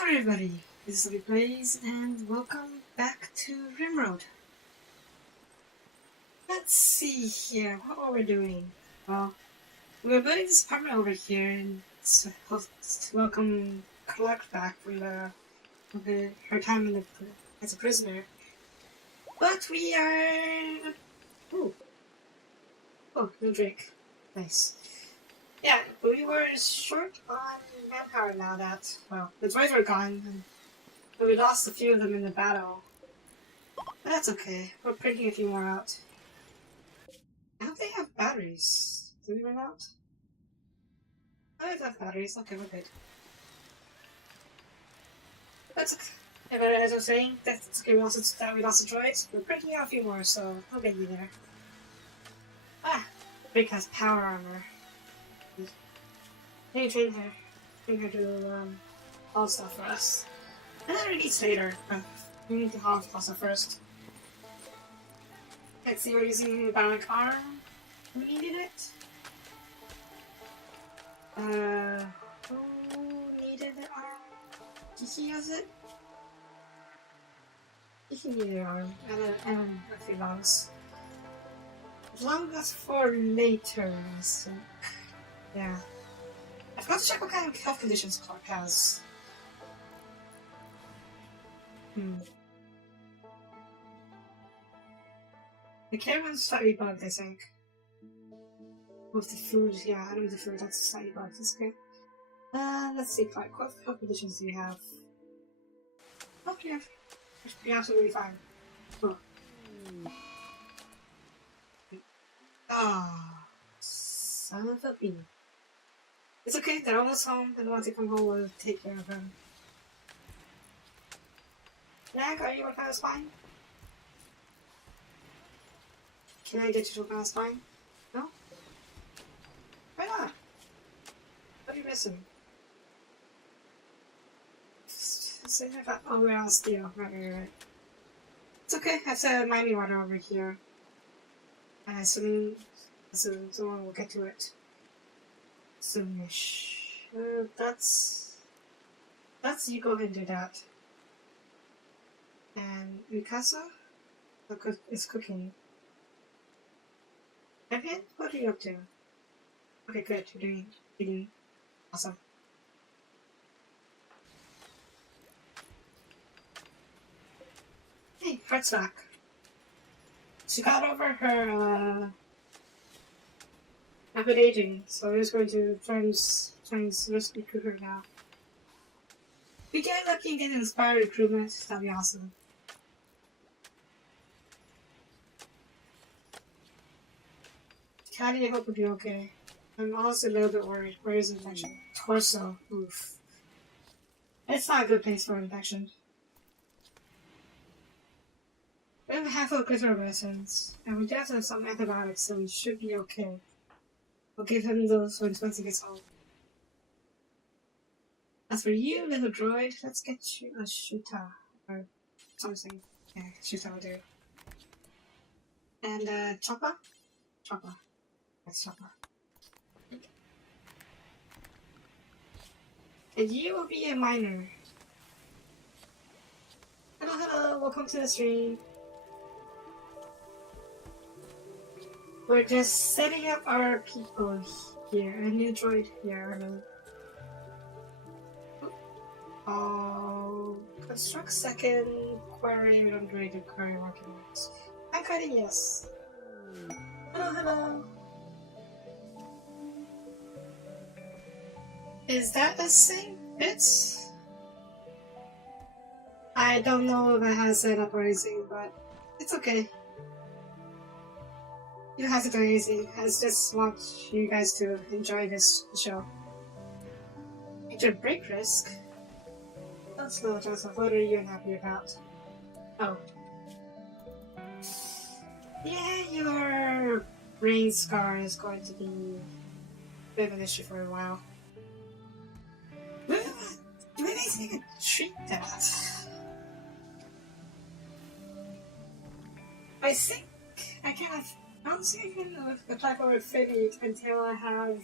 Hello everybody, this is Blaze and welcome back to RimWorld. Let's see here, what are we doing? Well, we're building this apartment over here and to welcome Clark back from her time as a prisoner. But we are... Oh, no drink. Nice. Yeah, but we were short on manpower now that, well, the droids were gone, but we lost a few of them in the battle. But that's okay, we're printing a few more out. I hope they have batteries. Do we run out? Oh, they have batteries, okay, we're good. That's okay. Yeah, but as I was saying, that's okay, we lost the droids. We're printing out a few more, so I'll get you there. Ah! Rick has power armor. Hey, train her to haul stuff for us. And then we need later, but we need to haul stuff first. Let's see, we're using the bionic arm. We needed it. Who needed the arm? Kiki has it? Kiki needed the arm, and a few lungs. Lungs for later, I think. Yeah. I forgot to check what kind of health conditions Clark has. The caravan's slightly bugged, I think. With the food, yeah, I know the food, that's slightly bugged, that's okay. Let's see, Clark, what health conditions do you have? Oh, you're absolutely fine. Oh. Ah, son of a bee. It's okay, they're almost home, and once they come home, we'll take care of them. Nag, are you working on a spine? Can I get you to work on a spine? No? Why not? What are you missing? Oh, we're on steel. Right. It's okay, I have mining water over here. And someone will get to it. Soonish. That's you go ahead and do that. And Mikasa is cooking. Evan, what are you up to? Okay, good. You're doing awesome. Hey, Heart's back. She got over her rapid aging, so we're just going to try and rescue her now. If we get lucky and get an inspired recruitment, that'd be awesome. Caddy, I hope we'll be okay. I'm also a little bit worried. Where is infection? Torso. Oof. It's not a good place for infection. We have half of critical medicines, and we do have some antibiotics, so we should be okay. We'll give him those once he gets home. As for you, little droid, let's get you a Shuta, or something. Yeah, Shuta will do. And, Choppa? Choppa. That's Choppa. And you will be a miner. Hello, welcome to the stream. We're just setting up our people here. A new droid here. Construct second query upgraded query working notes. I'm cutting yes. Hello. Is that the same bits? I don't know if I have set up or anything, but it's okay. You don't have to do anything. I just want you guys to enjoy this show. Major break risk? That's no, Joseph. What are you unhappy about? Oh. Yeah, your brain scar is going to be a bit of an issue for a while. Do anything to treat that? I think I don't think I can apply for affiliate until I have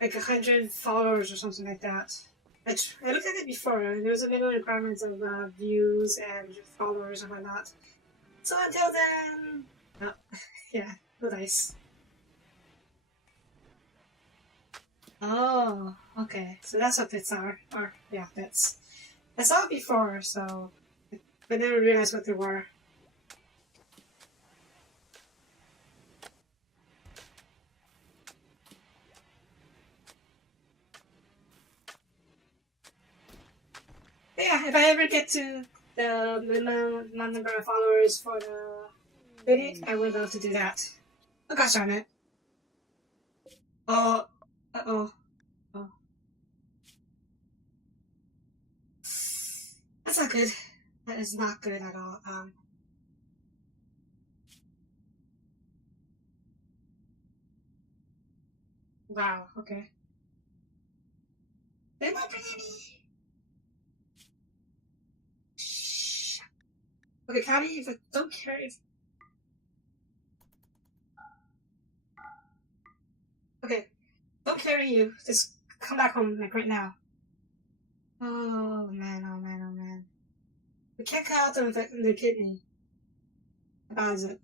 like 100 followers or something like that. I looked at it before, and there was a minimum requirements of views and followers and whatnot. So until then, yeah, no dice. Oh, okay. So that's what bits are. Or yeah, bits. I saw it before, so I never realized what they were. But yeah, if I ever get to the minimum number of followers for the video, I would love to do that. Oh gosh darn it. Oh, uh-oh. Oh. That's not good. That is not good at all. Wow, okay. They might bring any. Shh. Okay, Caddy, if I don't care if. Okay, don't carry you. Just come back home, like right now. Oh man, oh man, oh man. We can't cut out the kidney. How bad is it?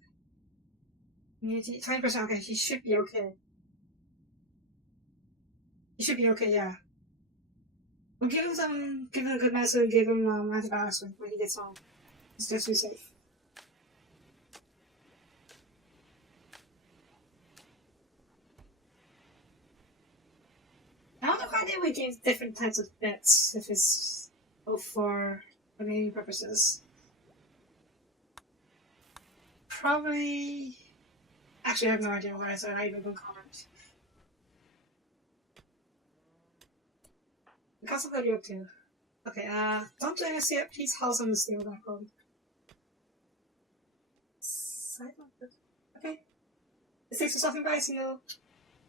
20%, okay, he should be okay. He should be okay, yeah. We'll give him a good medicine, give him antibiotics when he gets home. It's just to be safe. I don't know why they would give different types of bits if it's for main purposes. Probably. Actually, I have no idea why, so I even don't comment. Because of the video too. Okay, don't do anything yet. Please house on the steel back home. Okay. Thanks for stopping by, so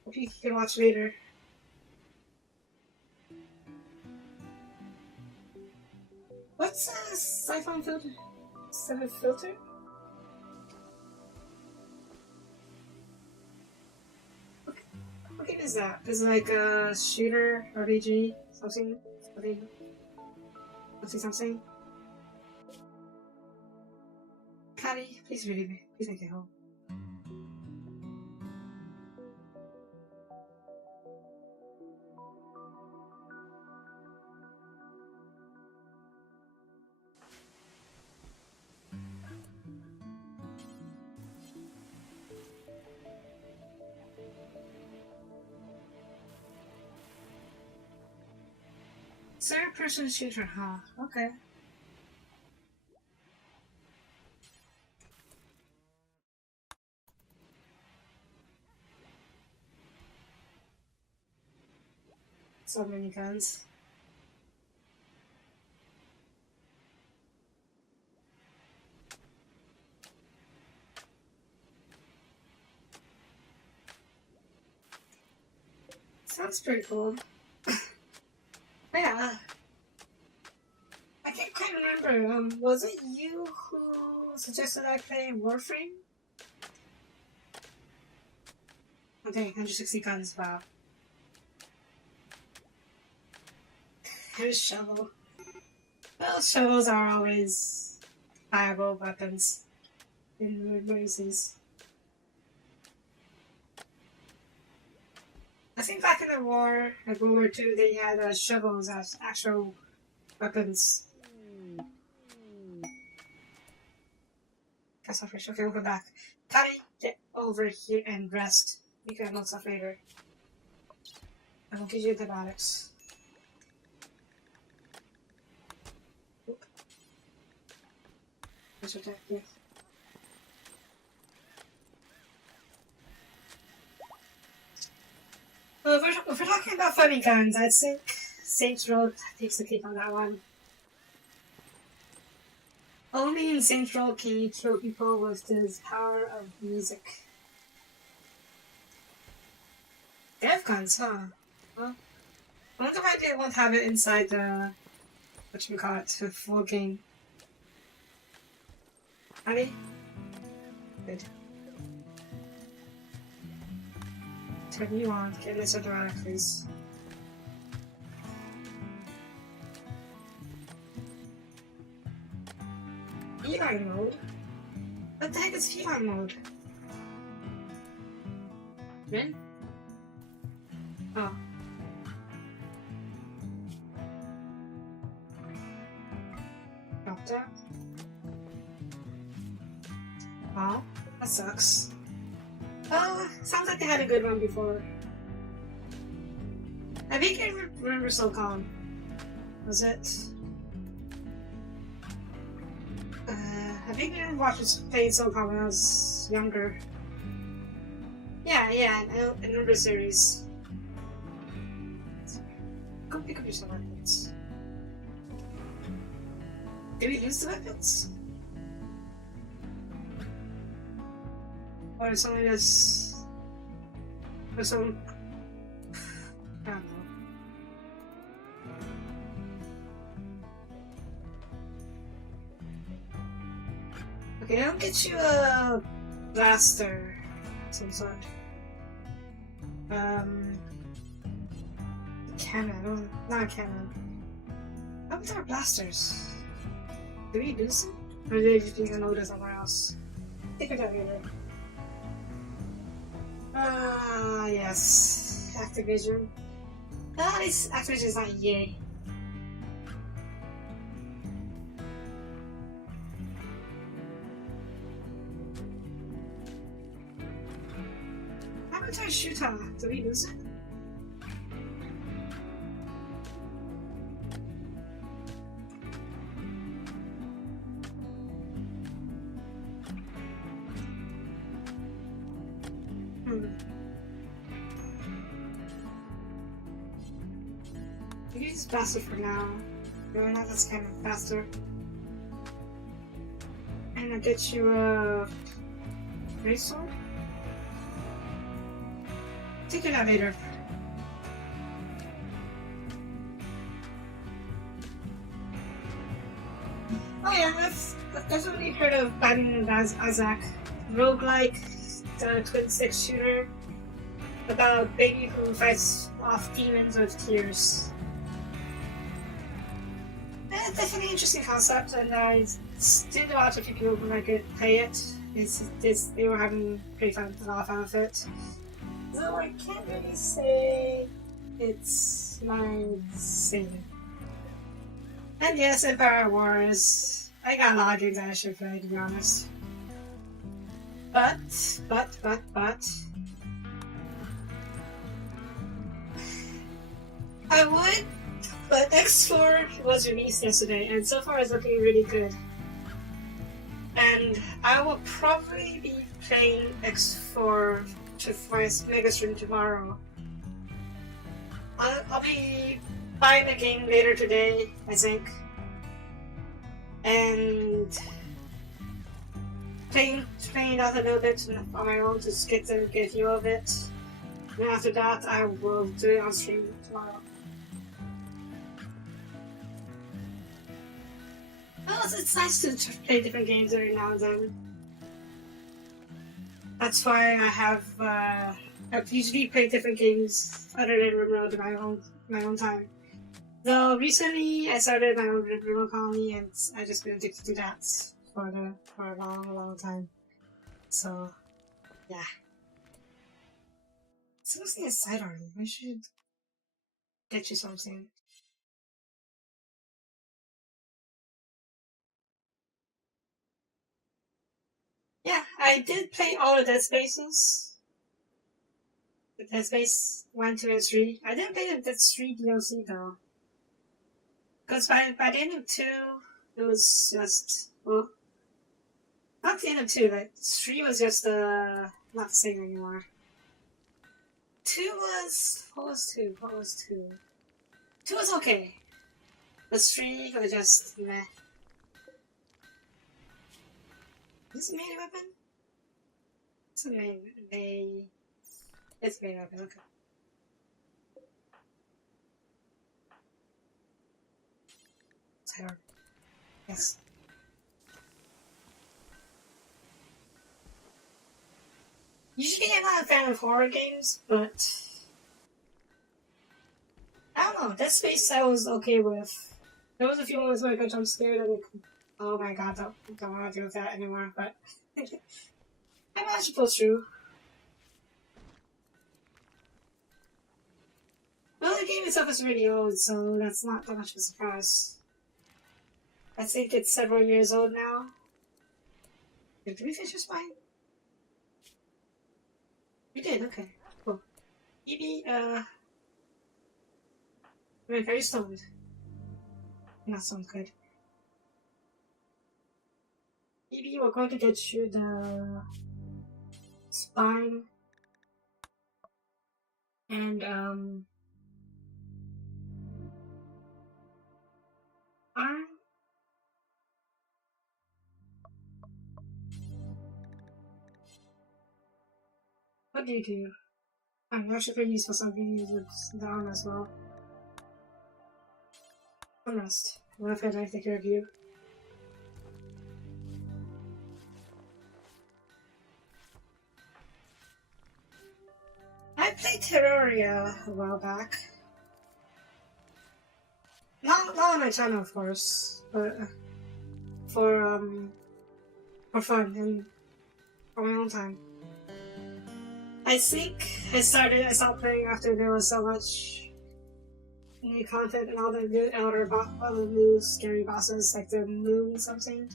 hope you can watch later. What's a siphon filter? Seven filter? What game is that? Is it like a shooter, RPG, something? Something? Caddy, please read me. Please take it home. Third person shooter, huh? Okay. So many guns. Sounds pretty cool. Yeah. I can't quite remember. Was it you who suggested I play Warframe? Okay, 160 guns, wow. Here's shovel. Well, shovels are always viable weapons in races. I think back in the war, like World War II, they had shovels as actual weapons. That's not okay, we'll go back. Patty, get over here and rest. You can load stuff later. I will give you antibiotics. Oop. Let's attack you. Well, if we're talking about funny guns, I'd think Saints Row takes the cake on that one. Only in Saints Row can you kill people with this power of music. They have guns, huh? Well, I wonder why they won't have it inside the the full game. Honey? Good. Turn you on, get this automatic, please. VR mode? What the heck is VR mode? Rin? Oh. Doctor? Oh, that sucks. Oh, sounds like they had a good one before. I think I remember SOCOM. Was it? I think I played SOCOM when I was younger. Yeah, I remember the series. Go pick up your some weapons. Did we lose the weapons? Or something that's... Or some... I don't know. Okay, I'll get you a blaster of some sort. Cannon, not a cannon. How about our blasters? Do we do some? Or do they just being unloaded somewhere else? Take it out later. Yes. Activision. At least Activision is not EA. How about our shooter? Do we lose it? Use faster for now. Really not that's kind of faster. And I'll get you a great sword. Take it out later. Oh yeah, I've definitely heard of Binding of Isaac. Roguelike, twin stick shooter about a baby who fights off demons with tears. It's definitely an interesting concept, and I did know lots of people who might play it. They were having pretty fun with off out of it. Though I can't really say it's my thing. And yes, Empire Wars. I got a lot of games that I should play, to be honest. But. I would, but X4 was released yesterday, and so far it's looking really good. And I will probably be playing X4 for my mega stream tomorrow. I'll be buying the game later today, I think. And playing out a little bit on my own to get a view of it. And after that, I will do it on stream tomorrow. Well, it's nice to play different games every now and then. That's why I've usually played different games other than RimWorld in my own time. Though recently I started my own RimWorld colony, and I've just been addicted to that for a long time. So yeah. Something is sidearm. I should get you something. Yeah, I did play all the Dead Spaces. The Dead Space 1, 2, and 3. I didn't play the Dead 3 DLC though. Because by the end of 2, it was just, well, not the end of 2, like 3 was just, not the same anymore. 2 was, what was 2? 2 was okay. But 3 was just, meh. Is this a main weapon? It's a main. It's a main weapon, okay. Sidearm. Yes. Usually I'm not a fan of horror games, but I don't know, Dead Space I was okay with. There was a few moments where I got jump scared and Oh my god, don't want to deal with that anymore, but I managed to pull through. Well, the game itself is really old, so that's not that much of a surprise. I think it's several years old now. Did we finish your spine? We did, okay. Cool. Maybe, we're very stoned. That sounds good. Maybe we're going to get you the spine and arm. What do you do? I'm actually pretty useful, so I'm going to use the arm as well. One rest. What if I take care of you? I played Terraria a while back. Not on my channel, of course, but for fun and for my own time. I think I stopped playing after there was so much new content and all the new scary bosses, like the moon something.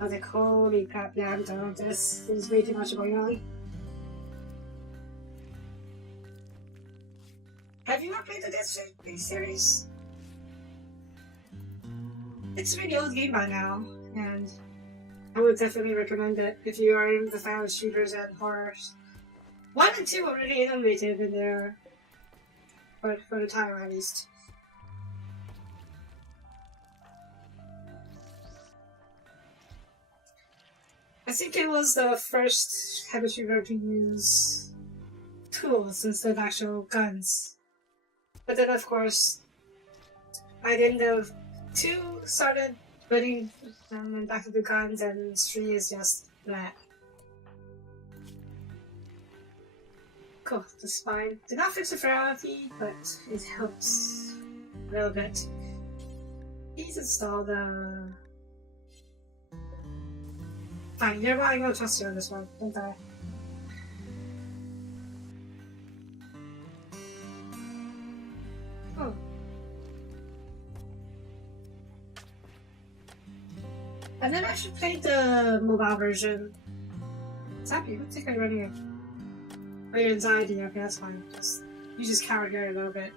I was like, holy crap, yeah, I'm done with this. There's way too much going on. Have you not played the Death Stranding series? It's a really old game by now, and I would definitely recommend it if you are in the fan of shooters and horrors. 1 and 2 were really innovative in their, for the time at least. I think it was the first heavy shooter to use tools instead of actual guns. But then, of course, by the end of 2 started putting back to the guns, and 3 is just that. Cool, the spine. Did not fix the ferocity, but it helps a little bit. Please install the... Fine, you know what? I'm gonna trust you on this one. Don't die. Oh. I've never actually played the mobile version. What's happening? What tick are you running at? Oh, your anxiety. Okay, that's fine. You just cowered here a little bit.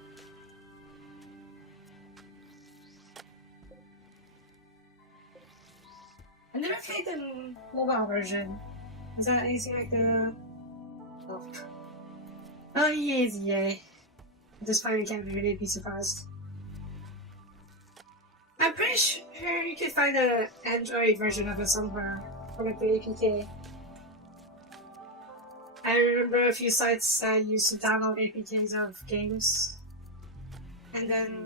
I never played the mobile version. Is that anything like the... Oh, yay. At this point, I can't really be surprised. I'm pretty sure you can find an Android version of it somewhere, for like the APK. I remember a few sites I used to download APKs of games, and then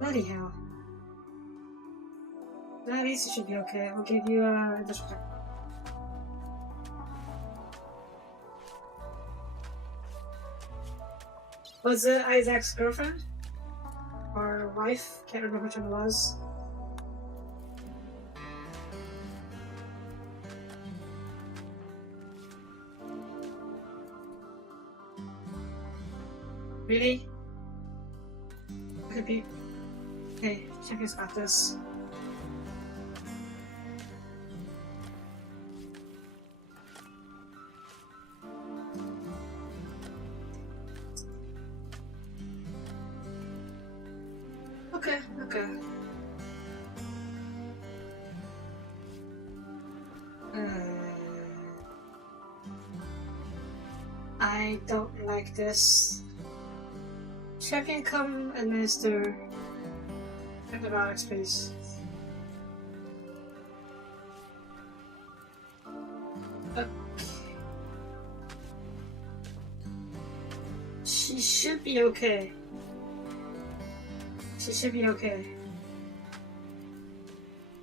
bloody hell. At least it should be okay. I'll give you a disrespect. Was it Isaac's girlfriend? Or wife? Can't remember which one it was. Really? Could be. Hey, Champion's got this. Okay. I don't like this. Champion, come administer antibiotics, please. Okay. She should be okay. She should be okay.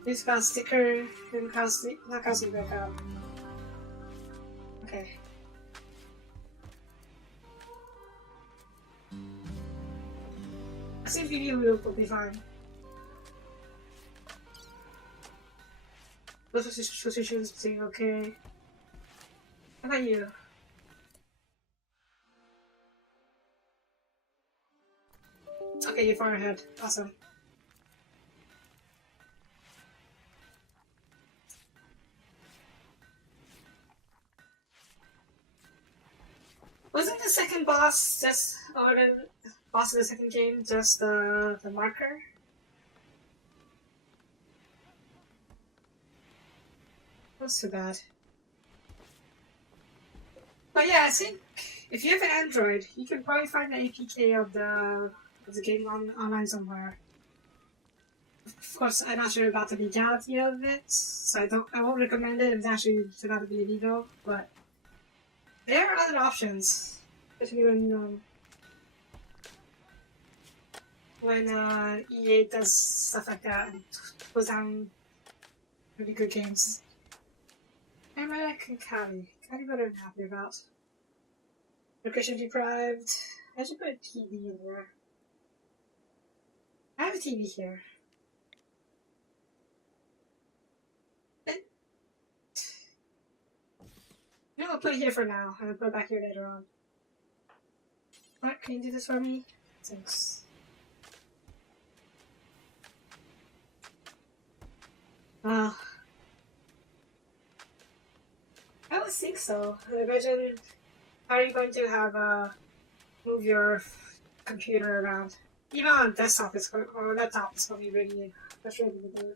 Please got sticker and not casting back up. Okay. I think video will be fine. Those positions seem okay. How about you? Okay, you're far ahead. Awesome. Wasn't the second boss just, or the boss of the second game just the marker? That's too bad. But yeah, I think if you have an Android, you can probably find the APK of the game online somewhere. Of course, I'm not sure about the legality of it, so I won't recommend it if it's actually turned out to be illegal. But there are other options, especially when EA does stuff like that and puts down really good games. American Cali. Cali, what I'm happy about. Location deprived. I should put a TV in there. I have a TV here. No, I'll put it here for now. I'll put it back here later on. What? Can you do this for me? Thanks. I don't think so. Imagine, how are you going to have move your computer around? Even on desktop, or laptop, it's going to be really frustrating to do.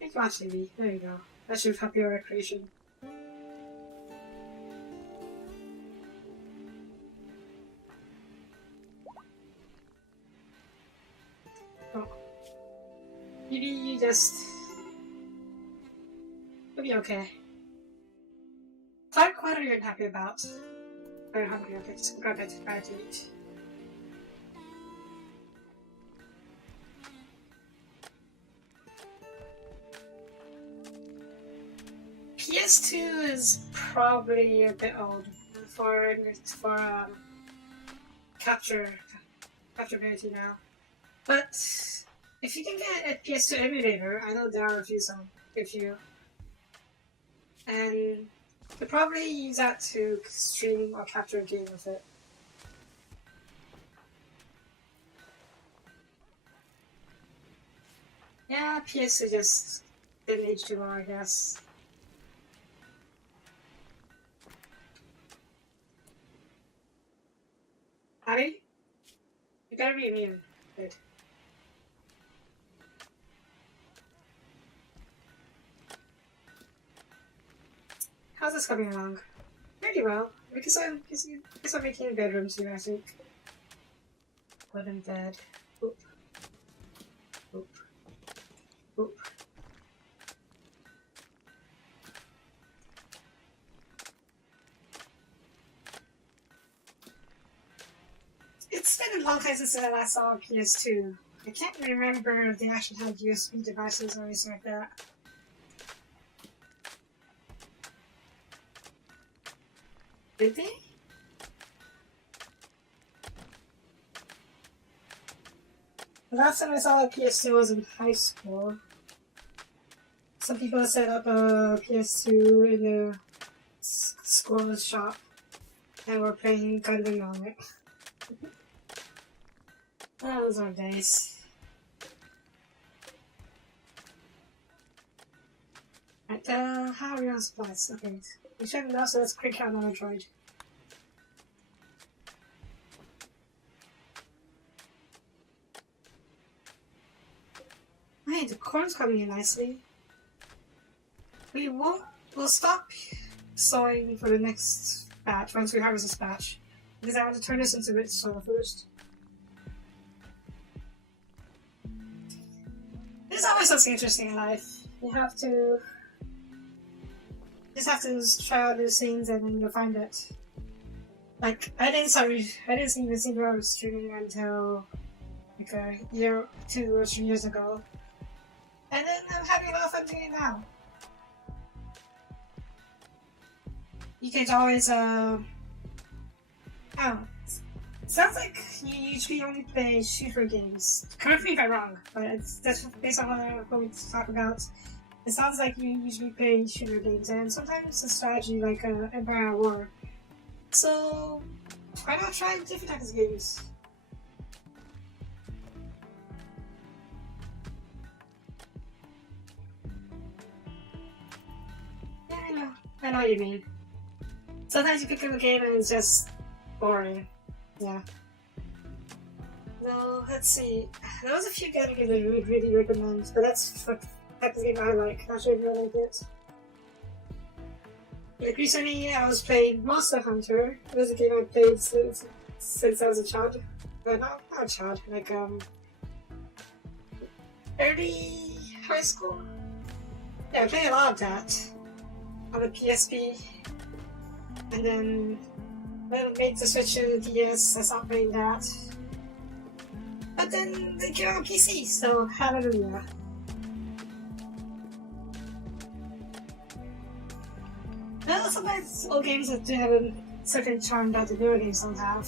Thank you, watch TV. There you go. That should help your recreation. Oh. Maybe you just... It'll be okay. Clark, what are you unhappy about? Are you hungry? Okay, just grab it. Try to eat. PS2 is probably a bit old for capturability now. But if you can get a PS2 emulator, I know there are a few, and you could probably use that to stream or capture a game with it. Yeah, PS2 just didn't age too well, I guess. Abby? You better be immune. Good. How's this coming along? Pretty well. Because I'm making a bedroom soon, I think. Wooden bed. Oop. Oop. Oop. It's been a long time since I last saw a PS2. I can't remember if they actually had USB devices or anything like that. Did they? The last time I saw a PS2 was in high school. Some people set up a PS2 in their school shop and were playing Gundam on it. Oh, those are days. Right, how are we on supplies? Okay, we checked it out, so let's crank out another droid. Hey, the corn's coming in nicely. We'll stop sowing for the next batch, once we harvest this batch. Because I want to turn this into rich soil first. There's always something interesting in life. You just have to try out new things and then you'll find it. Like, I didn't even see where I was streaming until like a year, 2 or 3 years ago. And then I'm having a lot of fun doing it now. You can always, oh, sounds like you usually only play shooter games. Correct me if I'm wrong, but that's based on what we talk about. It sounds like you usually play shooter games, and sometimes a strategy like Empire at War. So, why not try different types of games? Yeah, I know what you mean. Sometimes you pick up a game and it's just boring. Yeah. No, let's see. There was a few games that I would really recommend, but that's what type of game I like. Not sure if you like it. Like recently, I was playing Monster Hunter. It was a game I played since I was a child. But not a child, like early high school. Yeah, I played a lot of that on the PSP, and then when I made the switch to the DS, I stopped playing that. But then they came out on PC, so hallelujah. Well, sometimes old games do have a certain charm that the newer games don't have.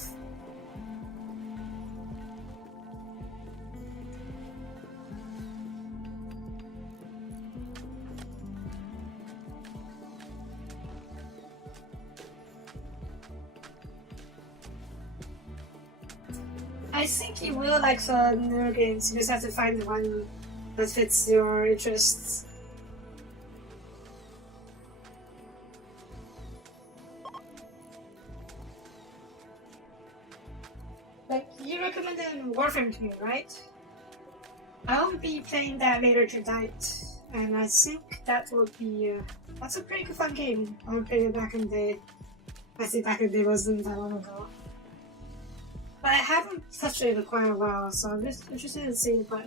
I think you will like the newer games, you just have to find the one that fits your interests. Like, you recommended Warframe to me, right? I'll be playing that later tonight, and I think that will be, that's a pretty good fun game. I played it back in the day. I say back in the day wasn't that long ago. But I haven't touched it in quite a while, so I'm just interested in seeing what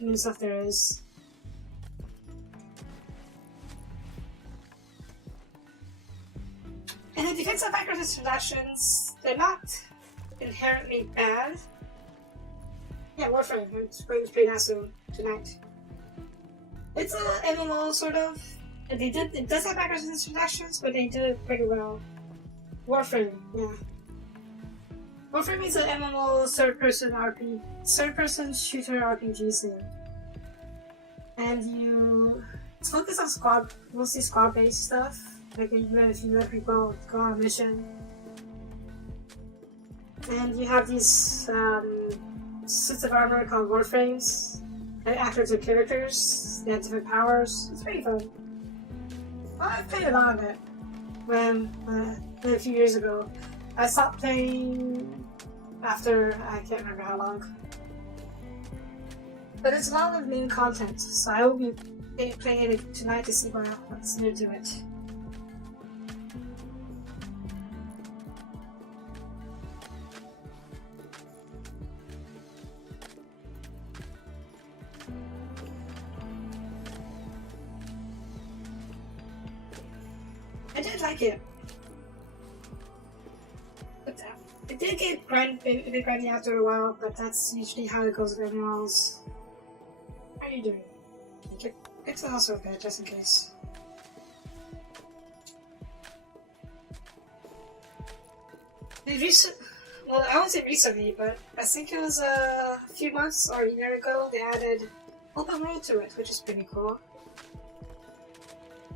new stuff there is. And the defense of microtransactions, they're not inherently bad. Yeah, Warframe, I'm going to play that soon, tonight. It's an MMO, sort of. And it does have microtransactions, but they do it pretty well. Warframe, yeah. Warframe is an MMO third-person shooter RPG sim. And you focus on mostly squad-based stuff. Like even if you let people go on a mission. And you have these suits of armor called Warframes. And act as your characters. They have different powers. It's pretty fun. Well, I played a lot of it when a few years ago. I stopped playing after I can't remember how long. But it's a lot of main content, so I will be playing it tonight to see what's new to it. I did like it. It did get a bit grindy after a while, but that's usually how it goes with MMOs. How are you doing? Get to the hospital bed, just in case. Well, I won't say recently, but I think it was a few months or a year ago, they added open world to it, which is pretty cool.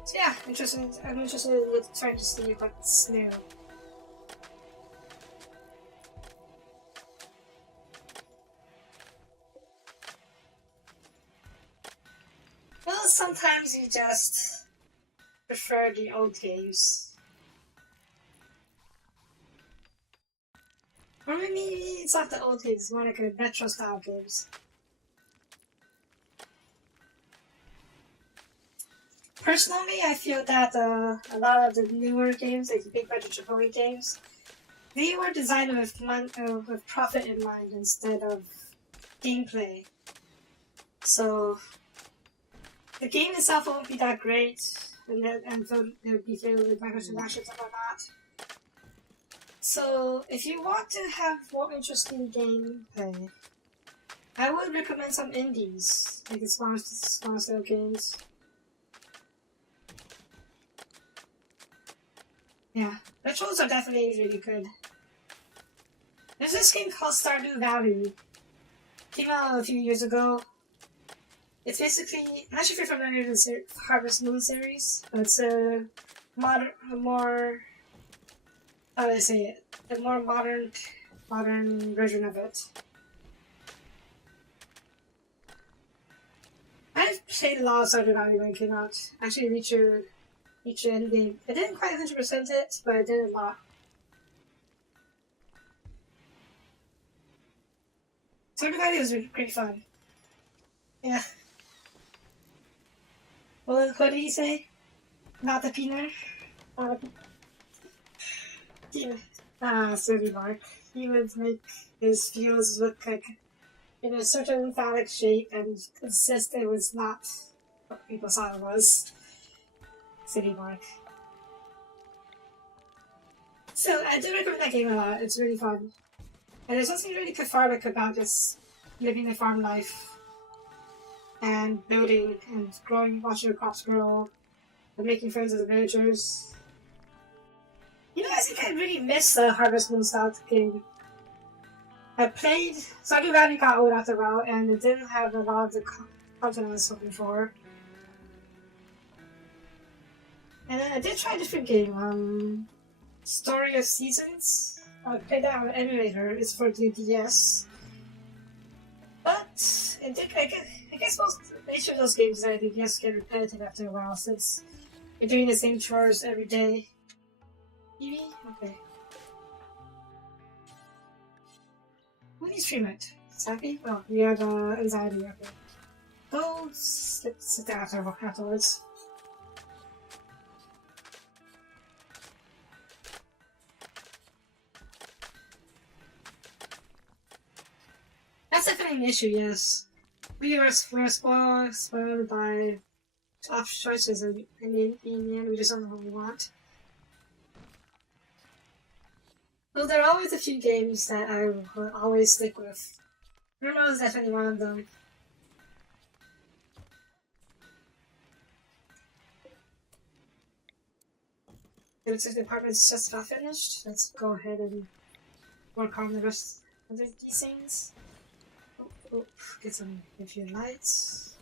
So yeah, I'm interested in trying to see what's new. Well, sometimes you just prefer the old games. Or maybe it's not the old games, more like a retro style games. Personally, I feel that a lot of the newer games, like the big budget AAA games, they were designed with profit in mind instead of gameplay. So the game itself won't be that great, and so there would be filled with microtransactions and whatnot. So if you want to have more interesting gameplay, I would recommend some indies, like the small scale games. Yeah, Rituals are definitely really good. There's this game called Stardew Valley. Came out a few years ago. It's basically, I'm not sure if you're familiar with the Harvest Moon series, but it's a more, how do I say it? A more modern version of it. I've played a lot of Stardew Valley when it came out. Actually, reached the end game. I didn't quite 100% it, but I did a lot. Stardew Valley was pretty fun. Yeah. What did he say? Not the peanut? Silly Mark. He would make his fields look like in a certain phallic shape and insist it was not what people thought it was. Silly Mark. So, I do recommend that game a lot. It's really fun. And there's something really cathartic about just living a farm life and building and growing, watching your crops grow, and making friends with the villagers. You know, I think I really miss the Harvest Moon style game. I played Stardew Valley got old after a while, and it didn't have a lot of the content I was hoping for. And then I did try a different game, Story of Seasons. I played that on an emulator. It's for the DS. But it did. I guess each of those games I think just get repetitive after a while since you're doing the same chores every day. TV? Okay. Who needs treatment? Happy? Well, we have anxiety. Okay. Go sit down afterwards. That's definitely an issue, yes. We're spoiled by top choices, and in the end, we just don't know what we want. Well, there are always a few games that I will always stick with. RimWorld is definitely one of them. It looks like the apartment's just about finished. Let's go ahead and work on the rest of these things. Oh, get a few lights.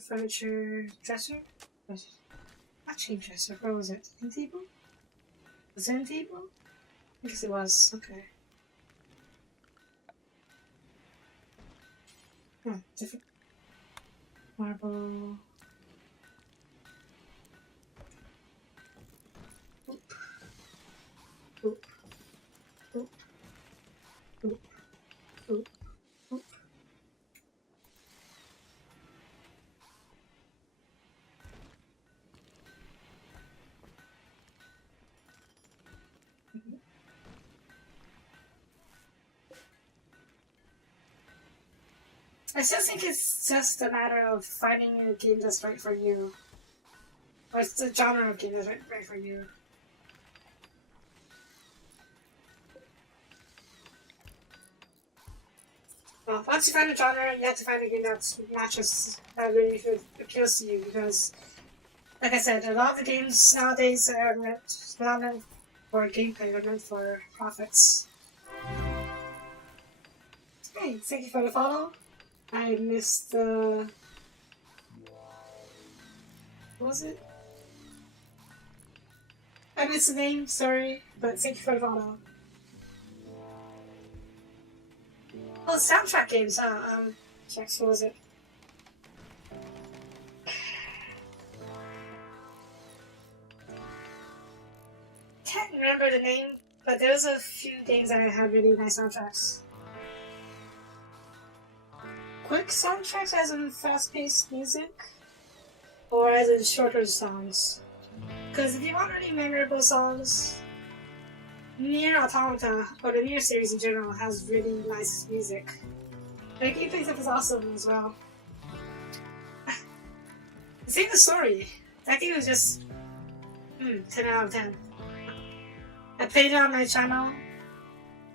Furniture dresser? Actually, dresser. Where was it? End table? Was it end table? I guess it was. Okay. Different. Marble. Oop. Oop. Oop. Oop. Oop. Oop. I still think it's just a matter of finding a game that's right for you. Or it's the genre of game that's right for you. Well, once you find a genre, you have to find a game that matches, that really appeals to you, because, like I said, a lot of the games nowadays are not meant for gameplay, they're meant for profits. Hey, thank you for the follow. I missed the... What was it? I missed the name, sorry, but thank you for the follow. Oh, soundtrack games, Jax, what was it? Can't remember the name, but there was a few games that had really nice soundtracks. Quick soundtracks as in fast-paced music, or as in shorter songs. Because if you want really memorable songs, Nier Automata, or the Nier series in general, has really nice music. The gameplay stuff is awesome as well. Same the story. That game was just 10 out of 10. I played it on my channel,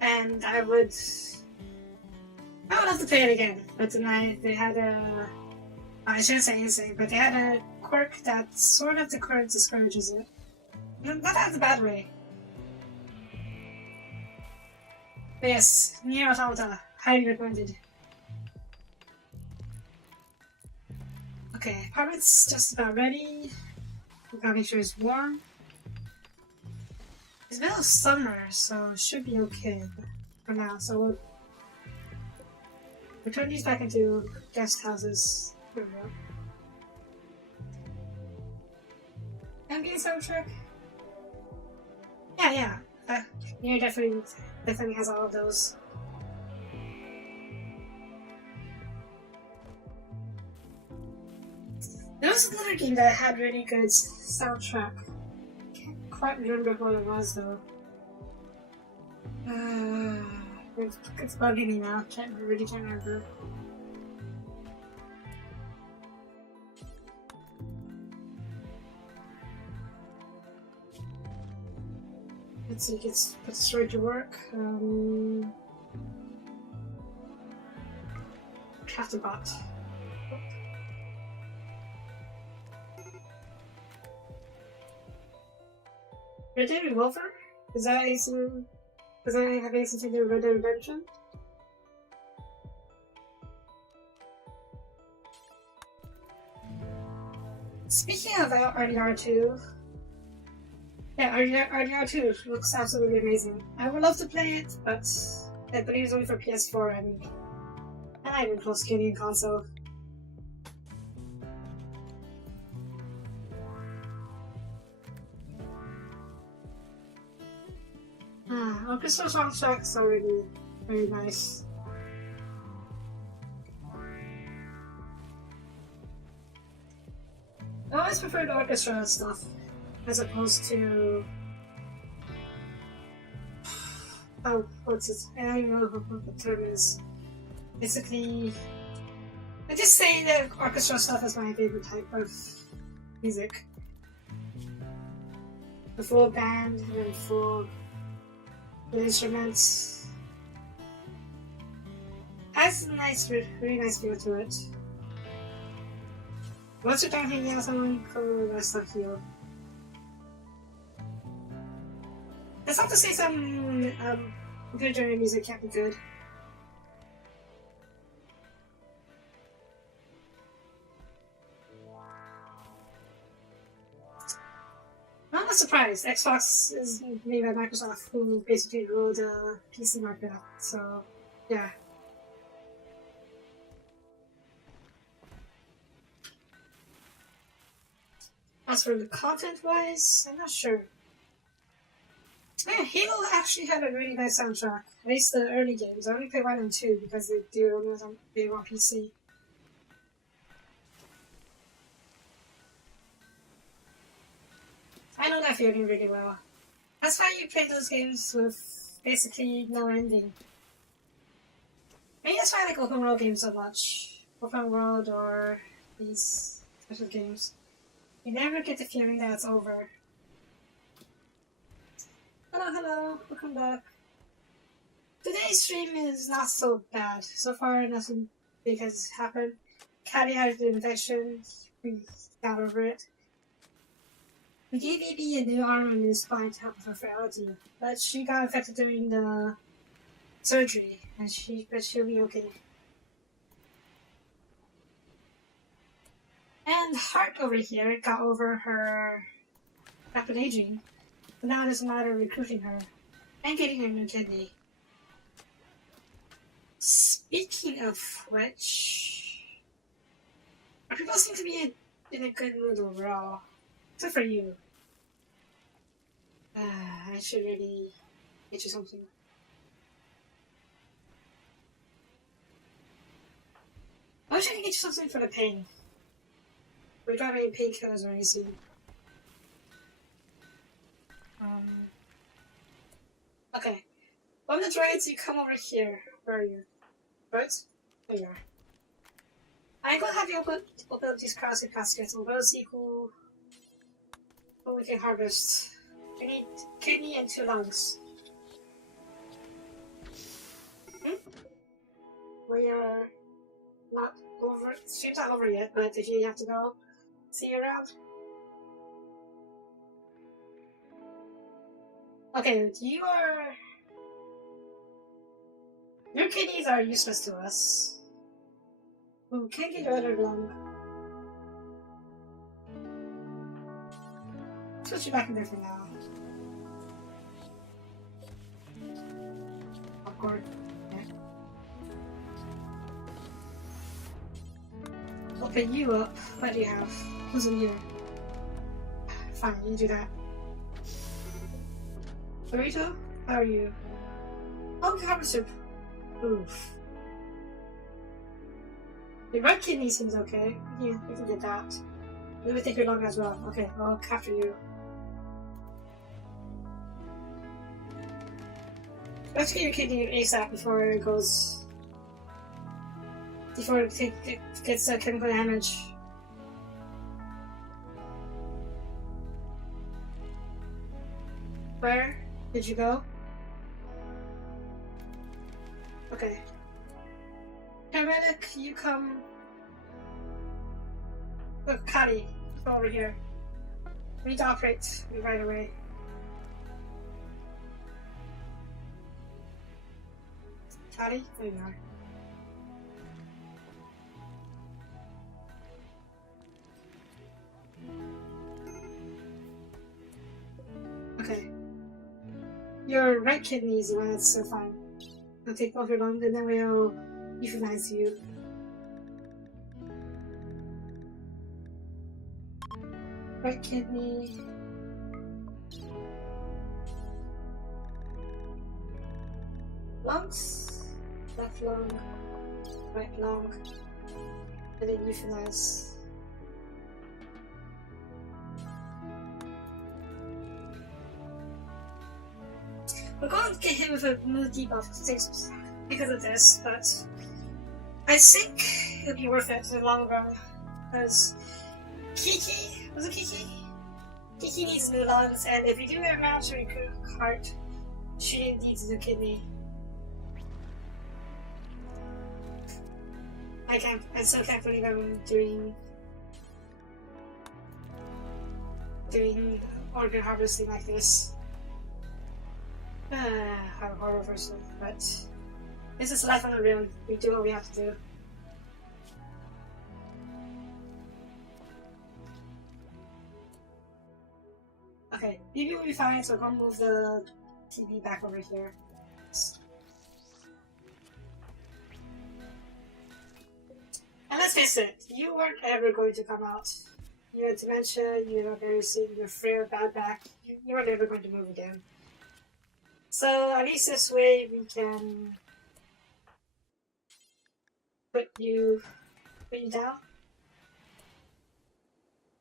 and I would have to play it again. But tonight they had I shouldn't say insane, but they had a quirk that sort of discourages it. Not out the bad way. But yes, Nier Automata, highly recommended. Okay, apartment's just about ready. We gotta make sure it's warm. It's middle of summer, so it should be okay for now. So we'll turn these back into guest houses. Here we go. Ambient soundtrack? Yeah. Nier definitely has all of those. There was another game that had really good soundtrack. Can't quite remember what it was though. It's bugging me now. Can't remember. Let's see, let's put the story to work. Craft a bot. Red Dead Revolver? Does that have anything to do with Red Dead Redemption? Speaking of RDR2, yeah, RDR2 looks absolutely amazing. I would love to play it, but I believe it's only for PS4 and I even close gaming console. Orchestra soundtracks are really very nice. I always preferred orchestra stuff as opposed to what's it? I don't even know what the term is. Basically, I just say that orchestra stuff is my favorite type of music. The full band and then full instruments. Has a nice, really nice feel to it. Once you're done hanging out with someone, come rest of you. That's not to say some computer generated music can't be good. I'm not surprised. Xbox is made by Microsoft, who basically ruled the PC market up. So, yeah. As for the content-wise, I'm not sure. Yeah, Halo actually had a really nice soundtrack. At least the early games. I only played 1 and 2 because they were on PC. I know that feeling really well. That's why you play those games with basically no ending. Maybe that's why I like open world games so much. Open world or these types of games. You never get the feeling that it's over. Hello, welcome back. Today's stream is not so bad. So far, nothing big has happened. Caddy had the infection. We got over it. We gave EB a new arm and a new spine to help with her frailty, but she got infected during the surgery, and she'll be okay. And Heart over here got over her rapid aging, but now it doesn't matter recruiting her and getting her new kidney. Speaking of which, our people seem to be in a good mood overall. Except for you. I should really get you something. I wish I could get you something for the pain. We don't have any painkillers or anything. Okay. On the droids, you come over here. Where are you? Droids? There you are. I'm gonna have you open these crossing caskets. We'll go see who we can harvest. We need kidney and 2 lungs. stream's not over yet, but if you have to go, see you around. Okay, your kidneys are useless to us. We can't get your other lung. Let's put you back in there for now. Awkward. Yeah. Open you up. What do you have? Who's in here? Fine, you do that. Burrito? How are you? Oh, carrot soup. Oof. The red kidney seems okay. Yeah, we can get that. Let me take your lung as well. Okay, I'll capture you. Let's get your kidney ASAP before it goes. Before it gets chemical damage. Where did you go? Okay. Paramedic, you come. Look, Kali, come over here. We need to operate right away. Kali, there you are. Okay. Your right kidney is the one that's so fine. I'll take off your lungs and then we'll euthanize you. Right kidney. Lungs. Left lung. Right lung. And then euthanize. We're going to get him with a mood debuff because of this, but I think it'll be worth it in the long run. Because Kiki, was it Kiki? Kiki needs new lungs, and if you do a match or heart, she needs a new kidney. I still can't believe I'm doing organ harvesting like this. I'm a horror person, but this is life on the rim. We do what we have to do. Okay, maybe we'll be fine, so I'm gonna move the TV back over here. And let's face it, you weren't ever going to come out. You had dementia, you had embarrassing, you're frail, bad back. You were never going to move again. So at least this way we can put you down.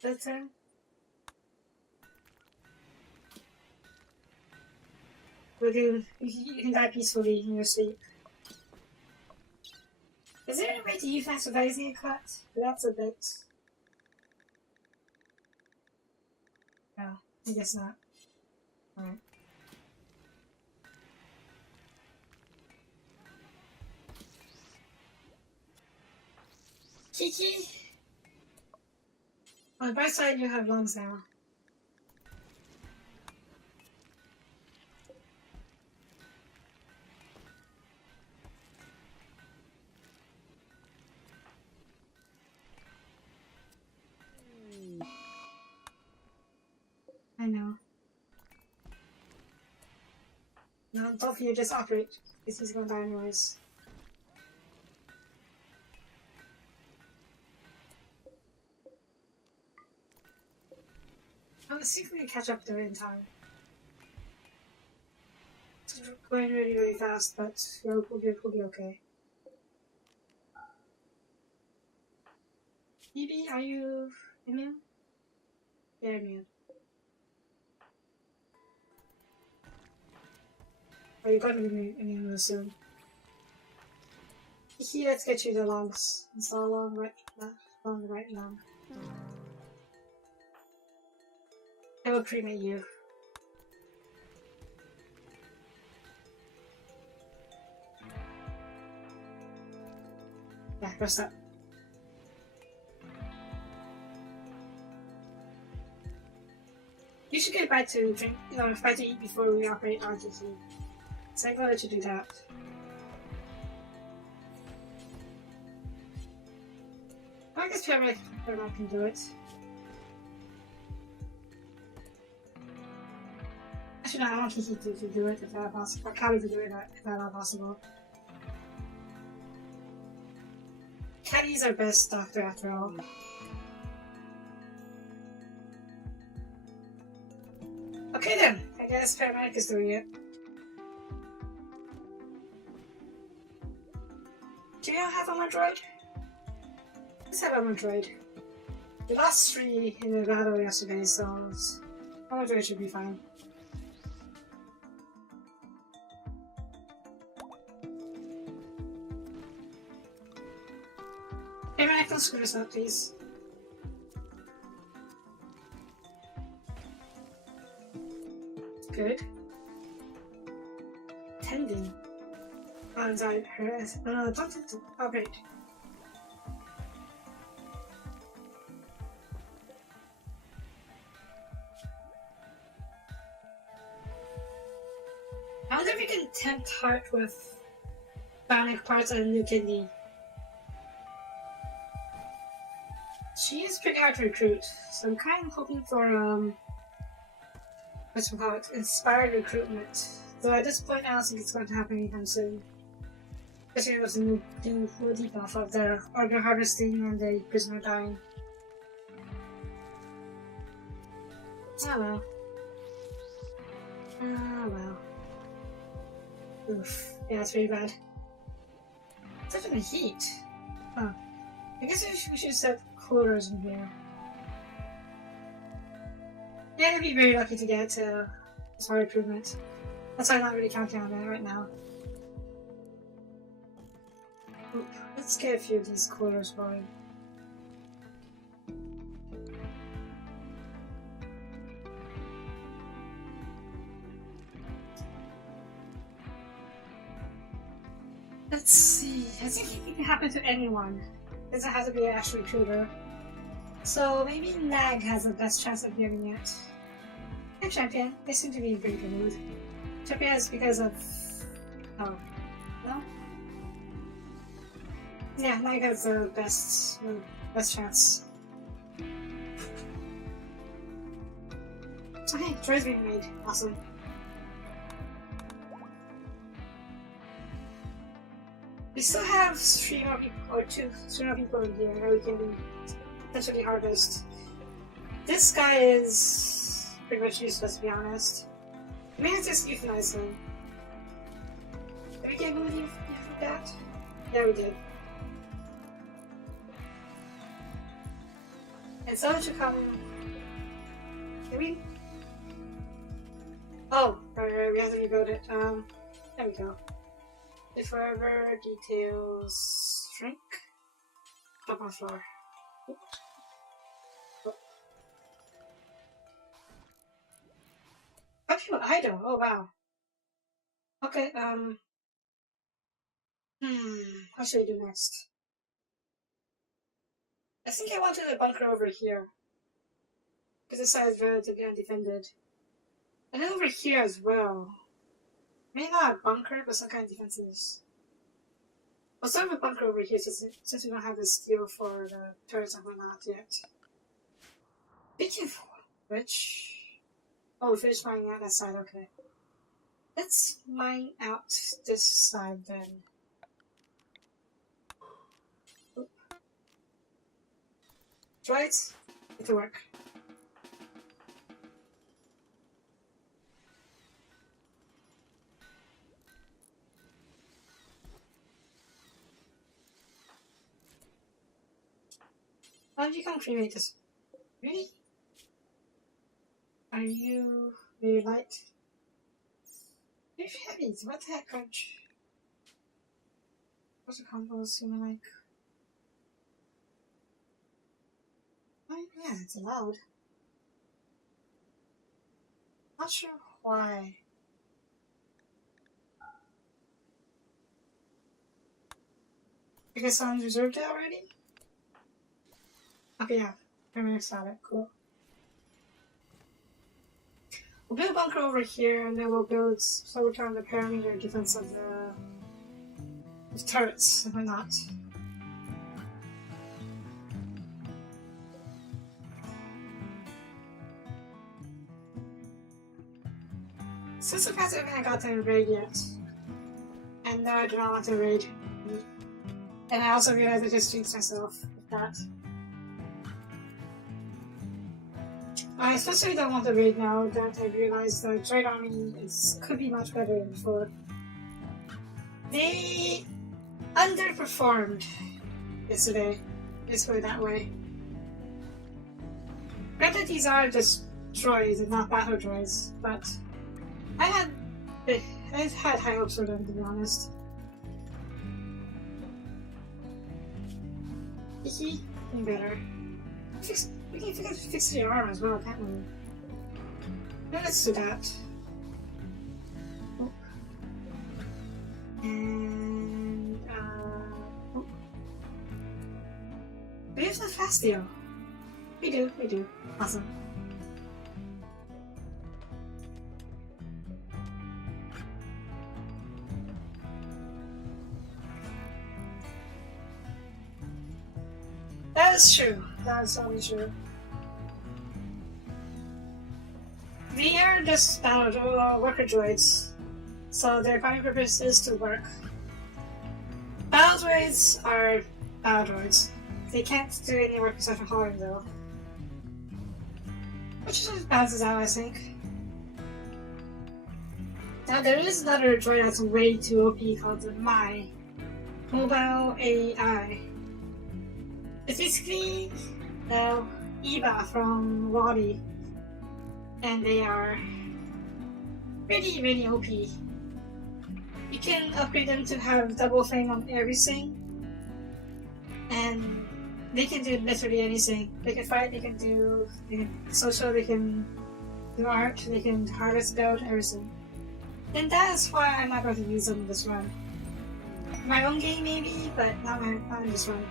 That turn. You can die peacefully in your sleep. Is there any way to euthanize without using a cut? That's a bit. No, I guess not. Alright. Kiki? On the bright side, you have lungs now. I know. No, don't fear, just operate. This is gonna die anyways. Let's see if we can catch up to it in time. It's going really, really fast, but we'll be okay. Phoebe, are you immune? Yeah, immune. Are you going to be immune soon? Here, let's get you the lungs. It's all long, right lung. I will cremate you. Yeah, rest up. a bite to drink, a bite to eat before we operate RGC. So I'm going to let you do that. I guess Paramedic can do it. Actually, no, I want Kiki to do it if that's possible. Or Callie to do it if that's not possible. Caddy's our best doctor after all. Okay then, I guess Paramedic is doing it. Do you have on my droid? Let's have on my droid. We lost 3 in the battle yesterday, so my droid should be fine. Paramedic, don't screw this up, please. Good. Tending. Oh, sorry, don't operate. I wonder if you can tempt Heart with bionic parts and a new kidney. She is pretty hard to recruit, so I'm kind of hoping for inspired recruitment. Though at this point I don't think it's going to happen anytime soon. Especially with the new debuff of the organ harvesting and the prisoner dying. Oh well. Oh well. Oof. Yeah, it's really bad. Such a heat. Oh. I guess we should set coolers in here. Yeah, I'd be very lucky to get smart improvement. That's why I'm not really counting on that right now. Oop, let's get a few of these coolers going. Let's see. I think it can happen to anyone. It doesn't have to be an actual recruiter. So maybe Nag has the best chance of getting it. And Champion, they seem to be in a pretty good mood. Champion is because of... oh. No? Yeah, Nag has the best chance. Okay, droid's being made. Awesome. We still have 3 more people, or 2 more people in here that we can potentially harvest. This guy is pretty much useless, to be honest. We may have to just euthanize him. Did we get him with that? Yeah, we did. And someone should come. Did we? Oh, we have to rebuild it. There we go. Forever details shrink. Up on the floor. Actually, idle. Oh wow. Okay. What should we do next? I think I wanted a bunker over here, because this side is relatively undefended, and then over here as well. Maybe not a bunker, but some kind of defenses. We'll start with a bunker over here since we don't have the steel for the turrets and whatnot yet. Speaking of which... oh, we finished mining out that side, okay. Let's mine out this side then. Oop. Droids, get to work. Why don't you come cremate this? Really? Are you very light? You're heavy, what the heck, crunch? What's the combos gonna like? Oh yeah, it's allowed. Not sure why. Because someone's reserved it already? Okay, yeah. Paramedics got it. Cool. We'll build a bunker over here, and then we'll build solar on the perimeter defense of the turrets, and whatnot. Since the fact that I haven't got to raid yet, and no, I do not want to raid, and I also realized I just jinxed myself with that. I especially don't want to raid now that I realized the Droid army could be much better than before. They underperformed yesterday, let's put it that way. Granted, these are just droids and not battle droids, but I've had high hopes for them, to be honest. Hehe, getting better. We can fix your armor as well, can't we? No, let's do that. Oh. And, oh. We have the Fastio. We do. Awesome. That is true. That is totally true. We are just worker droids, so their primary purpose is to work. Battle droids are battle droids. They can't do any work except for hauling, though. Which just balances out, I think. Now, there is another droid that's way too OP called the Mobile AI. It's basically Eva from Wadi, and they are really OP. You can upgrade them to have double flame on everything, and they can do literally anything. They can fight, they can do social, they can do art, they can harvest build, everything. And that is why I'm not going to use them in this run. My own game maybe, but not in this run.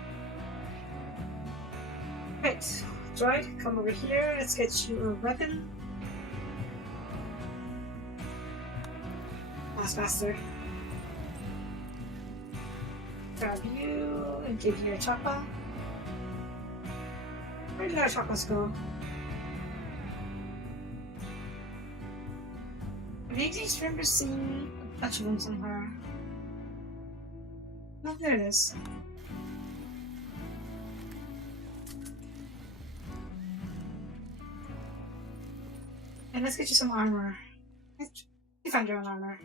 Right, droid, come over here, let's get you a weapon. That's faster. Grab you and give you a chopper. Where did our choppers go? I vaguely remember seeing a bunch of them somewhere. Oh, there it is. And let's get you some armor. You find your own armor.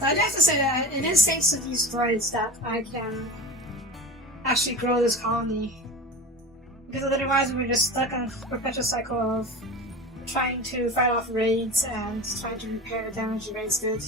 I'd have to say that it is thanks to these droids that I can actually grow this colony. Because otherwise we're just stuck on a perpetual cycle of trying to fight off raids and trying to repair the damage the raids did.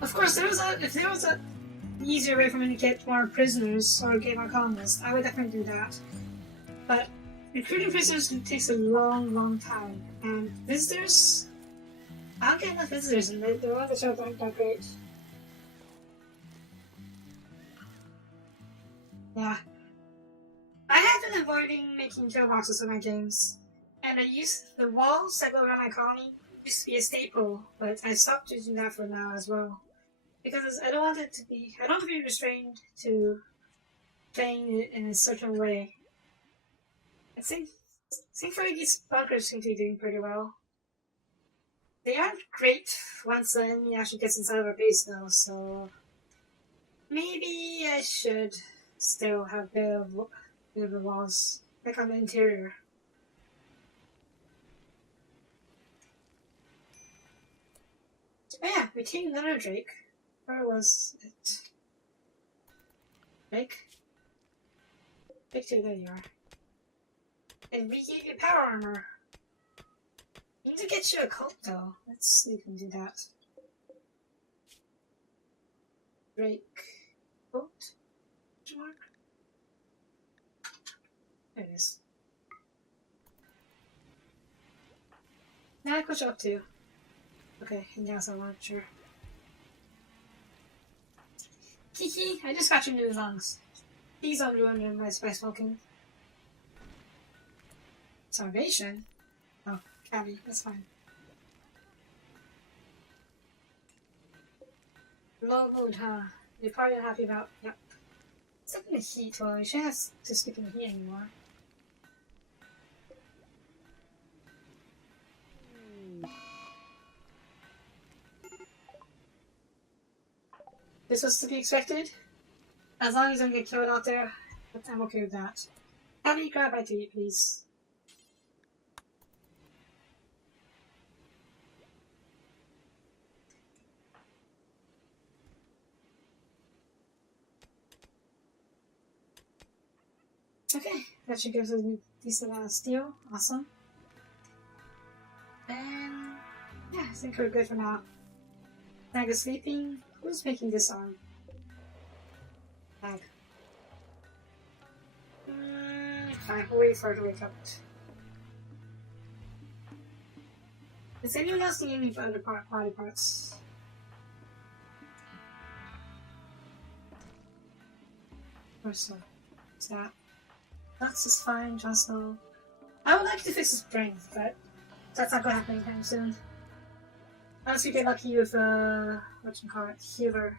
Of course, if there was an easier way for me to get more prisoners or get more colonists, I would definitely do that. But recruiting prisoners takes a long time, and visitors, I don't get enough visitors, and the ones that show up aren't that great. Yeah. I have been avoiding making mailboxes in my games, and I use the walls that go around my colony used to be a staple, but I stopped using that for now as well. Because I don't want it to be, I don't want to be restrained to playing it in a certain way. I think thankfully these bunkers seem to be doing pretty well. They aren't great once the enemy actually gets inside of our base though, so maybe I should still have a bit of the walls, like on the interior. Oh yeah, we tamed another Drake. Where was it? Drake? Victor, there you are. And we gave you power armor. We need to get you a cult though. Let's see if we can do that. Drake. Boat? Mark? There it is. Yeah, what you up to? Okay, yes, I want sure. Kiki, I just got your new lungs. Please don't ruin them by smoking. Salvation? Oh, Cabby, that's fine. Low mood, huh? You're probably not happy about. Yep. It's like in the heat, well, you shouldn't have to stick in the heat anymore. This was to be expected. As long as I don't get killed out there, I'm okay with that. Cabby, grab a bite to eat, please. Okay, that should give us a decent amount of steel. Awesome. And yeah, I think we're good for now. Tag is sleeping. Who's making this arm? Tag. Fine, we'll wait for her to wake up. Does anyone else need any other body parts? What's that? That's just fine, just no. I would like to fix his brain, but that's not gonna happen anytime soon. Unless we get lucky with whatchamacallit, healer.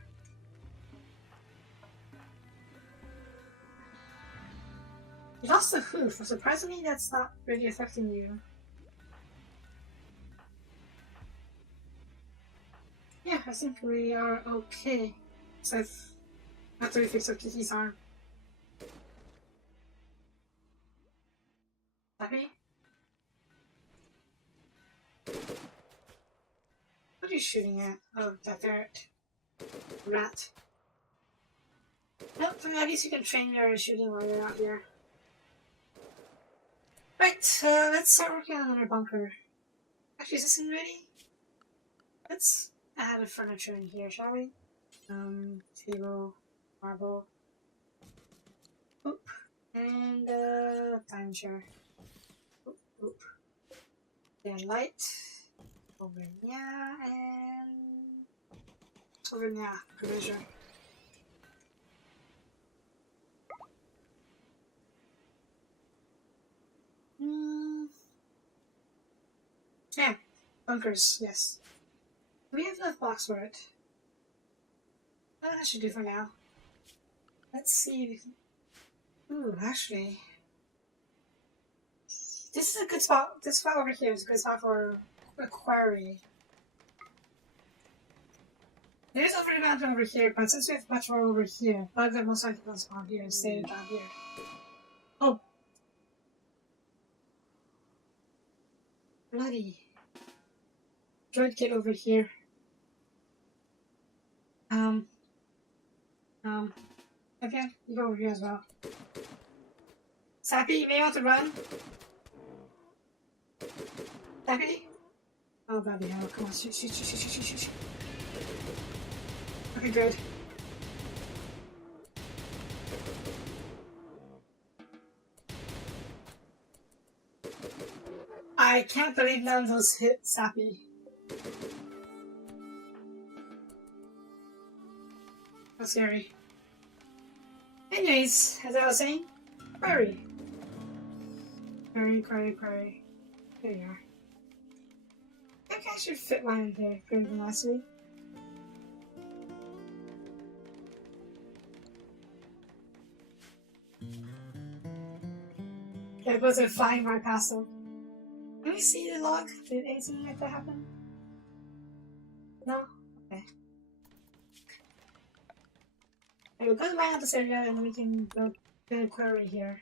You lost a hoof, but surprisingly that's not really affecting you. Yeah, I think we are okay. So after we fix up Kiki's arm. Happy? What are you shooting at? Oh, that ferret. Rat. Nope, at least you can train your shooting while you're out here. Right, let's start working on another bunker. Actually, is this one ready? Let's add a furniture in here, shall we? Table, marble. Oop. And, time chair. Oop, oop. Then light. Over here, and over there, measure. Yeah, bunkers, yes. Do we have enough blocks for it? That should do for now. Let's see. Ooh, actually. This is a good spot. This spot over here is a good spot for a quarry. There's over a mountain over here, but since we have much more over here, bugs are most likely going to spawn here and stay down here. Oh! Bloody. Droid, get over here. Okay, you go over here as well. Sappy, you may want to run. Sappy? Oh, bloody hell, come on, shoot. Okay, good. I can't believe none of those hit Sappy. That's scary. Anyways, as I was saying, quarry. Quarry. There you are. I think I should fit mine in there, greater than last week. Yeah, it wasn't flying right past them. Let me see the log. Did anything like that happen? No? Okay. We'll go back out this area and we can build a quarry here.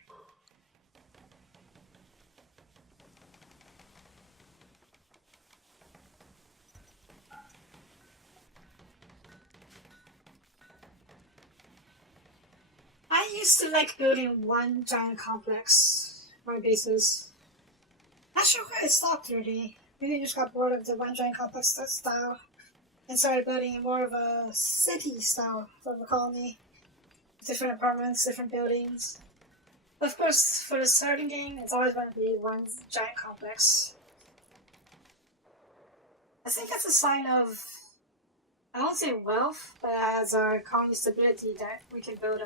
I used to like building one giant complex for my bases. Not sure why I stopped really. Maybe I just got bored of the one giant complex style and started building more of a city style for the colony. Different apartments, different buildings. Of course, for the starting game, it's always going to be one giant complex. I think that's a sign of, I won't say wealth, but as our colony stability that we can build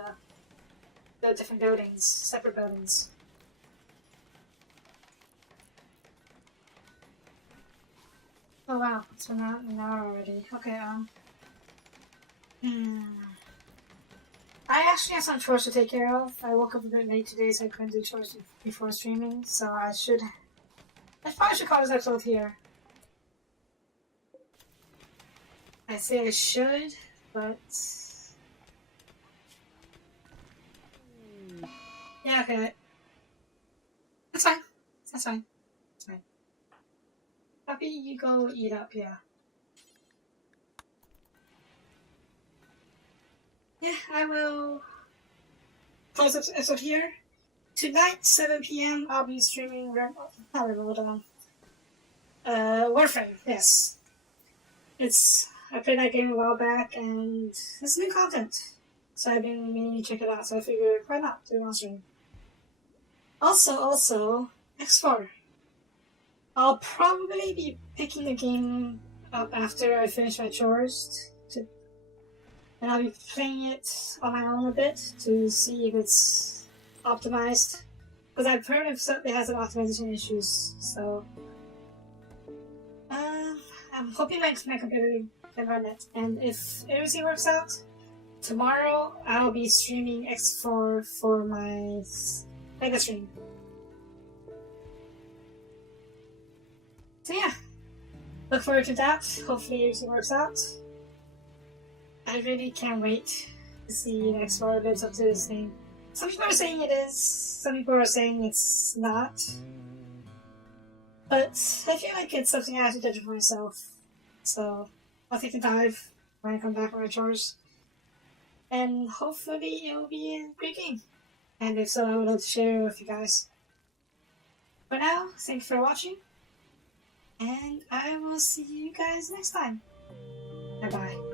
different buildings, separate buildings. Oh wow, it's been out an hour already. Okay, I actually have some chores to take care of. I woke up a bit late today, so I couldn't do chores before streaming, so I probably should call this episode here. I say I should, but... yeah, okay. That's fine. That's fine. That's fine. Puppy, you go eat up, yeah. Yeah, I will close this episode here. Tonight, 7 p.m., I'll be streaming Warframe, yes. I played that game a while back, and it's new content. So I've been meaning to check it out, so I figured, why not do it on stream? Also, X4. I'll probably be picking the game up after I finish my chores, and I'll be playing it on my own a bit to see if it's optimized. Because I've heard it has some optimization issues, so... I'm hoping my computer can run it. And if everything works out, tomorrow I'll be streaming X4 for my mega stream. So yeah, look forward to that. Hopefully everything works out. I really can't wait to see the X4 lives up to this thing. Some people are saying it is, some people are saying it's not. But I feel like it's something I have to judge for myself. So I'll take a dive when I come back from my chores. And hopefully it will be a great game. And if so, I would love to share it with you guys. For now, thanks for watching. And I will see you guys next time. Bye bye.